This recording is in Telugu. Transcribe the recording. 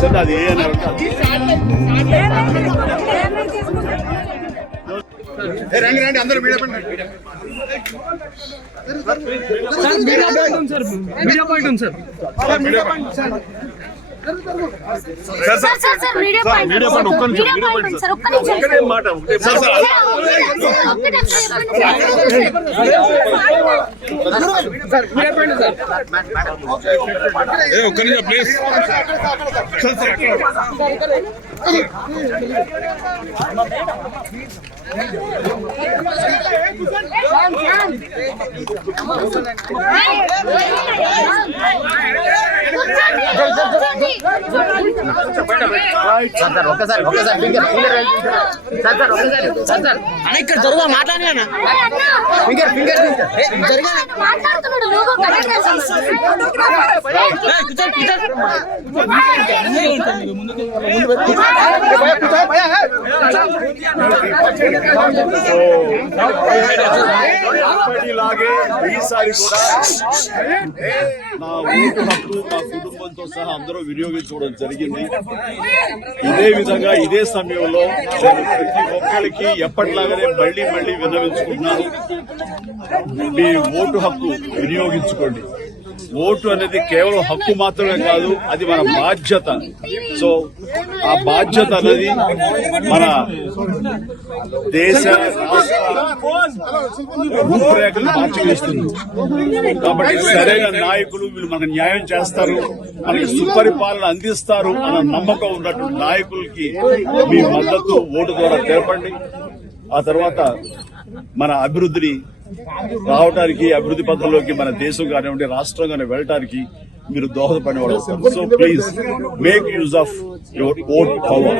సార్ అది ఏ అని రండి అందరూ మీడియా పాయింట్ ఉంది సార్ ప్లీజ్ ఒక్కసారి ఇక్కడ జరుగు మాట్లాడినా ఇప్పటిలాగే ఈసారి కూడా నా ఓటు హక్కు నా కుటుంబంతో సహా అందరూ వినియోగించుకోవడం జరిగింది. ఇదే విధంగా ఇదే సమయంలో ప్రతి ఒక్కరికి ఎప్పటిలాగానే మళ్లీ విన్నవించుకుంటున్నాను. మీ ఓటు హక్కు వినియోగించుకోండి. ఓటు అనేది కేవలం హక్కు మాత్రమే కాదు, అది మన బాధ్యత. సో ఆ బాధ్యత అనేది మన దేశ రూపురేఖలు మార్చివేస్తుంది. కాబట్టి సరైన నాయకులు వీళ్ళు మనకు న్యాయం చేస్తారు, మనకి సుపరిపాలన అందిస్తారు అన్న నమ్మకం ఉన్నటువంటి నాయకులకి మీ మద్దతు ఓటు ద్వారా తెలపండి. ఆ తర్వాత మన అభివృద్ధిని రావడానికి, అభివృద్ధి పథంలోకి మన దేశం కానివ్వండి రాష్ట్రం కానీ వెళ్ళటానికి మీరు దోహదపడేవాడు. So please make use of your vote power.